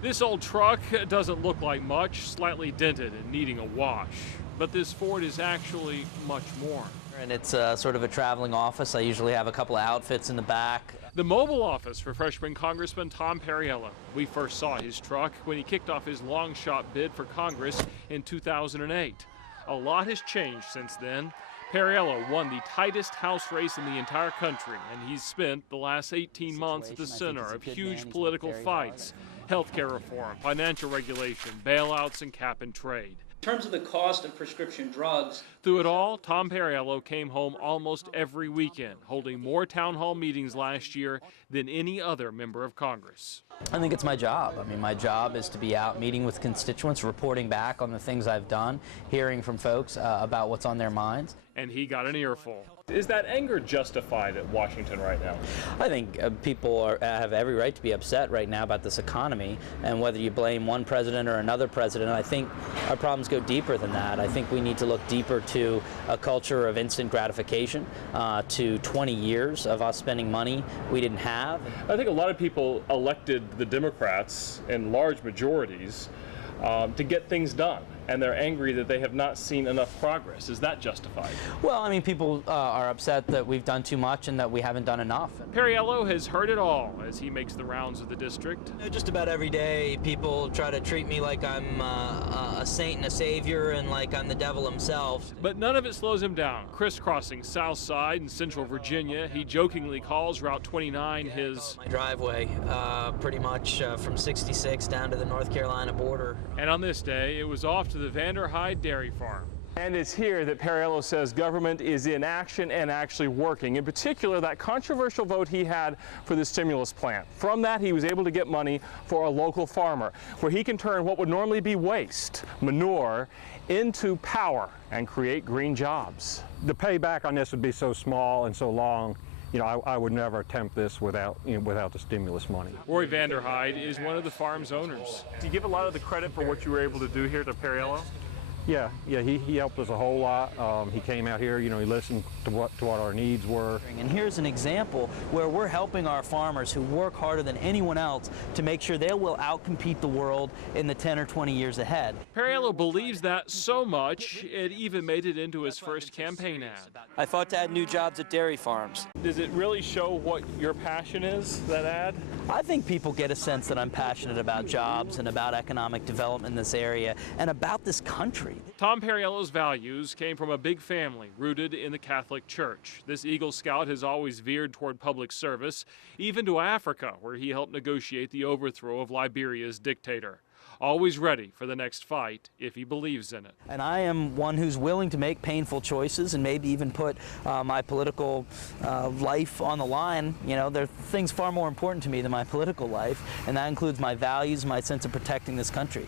This old truck doesn't look like much, slightly dented and needing a wash. But this Ford is actually much more. And it's sort of a traveling office. I usually have a couple of outfits in the back. The mobile office for freshman Congressman Tom Perriello. We first saw his truck when he kicked off his long shot bid for Congress in 2008. A lot has changed since then. Perriello won the tightest House race in the entire country, and he's spent the last 18 months at the center of huge political fights: healthcare reform, financial regulation, bailouts, and cap and trade. In terms of the cost of prescription drugs, Through it all, Tom Perriello came home almost every weekend, holding more town hall meetings last year than any other member of Congress. I think it's my job. I mean, my job is to be out meeting with constituents, reporting back on the things I've done, hearing from folks about what's on their minds. And he got an earful. Is that anger justified at Washington right now? I think people have every right to be upset right now about this economy, and whether you blame one president or another president, I think our problems go deeper than that. I think we need to look deeper to a culture of instant gratification, to 20 years of us spending money we didn't have. I think a lot of people elected the Democrats in large majorities to get things done, and they're angry that they have not seen enough progress. Is that justified? Well, I mean, people are upset that we've done too much and that we haven't done enough. Perriello has heard it all as he makes the rounds of the district. Just about every day, people try to treat me like I'm a saint and a savior and like I'm the devil himself. But none of it slows him down. Crisscrossing South Side and Central Virginia, he jokingly calls Route 29 his my driveway, pretty much from 66 down to the North Carolina border. And on this day, it was off to the Vanderhyde Dairy Farm. And it's here that Perriello says government is in action and actually working. In particular, that controversial vote he had for the stimulus plan. From that, he was able to get money for a local farmer, where he can turn what would normally be waste, manure, into power and create green jobs. The payback on this would be so small and so long. You know, I would never attempt this without the stimulus money. Roy Vanderhyde is one of the farm's owners. Do you give a lot of the credit for what you were able to do here to Perriello? Yeah, he helped us a whole lot. He came out here, you know, he listened to what our needs were. And here's an example where we're helping our farmers who work harder than anyone else to make sure they will outcompete the world in the 10 or 20 years ahead. Perriello believes that so much, it even made it into his first campaign ad. I fought to add new jobs at dairy farms. Does it really show what your passion is, that ad? I think people get a sense that I'm passionate about jobs and about economic development in this area and about this country. Tom Perriello's values came from a big family rooted in the Catholic Church. This Eagle Scout has always veered toward public service, even to Africa, where he helped negotiate the overthrow of Liberia's dictator. Always ready for the next fight if he believes in it. And I am one who's willing to make painful choices and maybe even put my political life on the line. You know, there are things far more important to me than my political life, and that includes my values, my sense of protecting this country.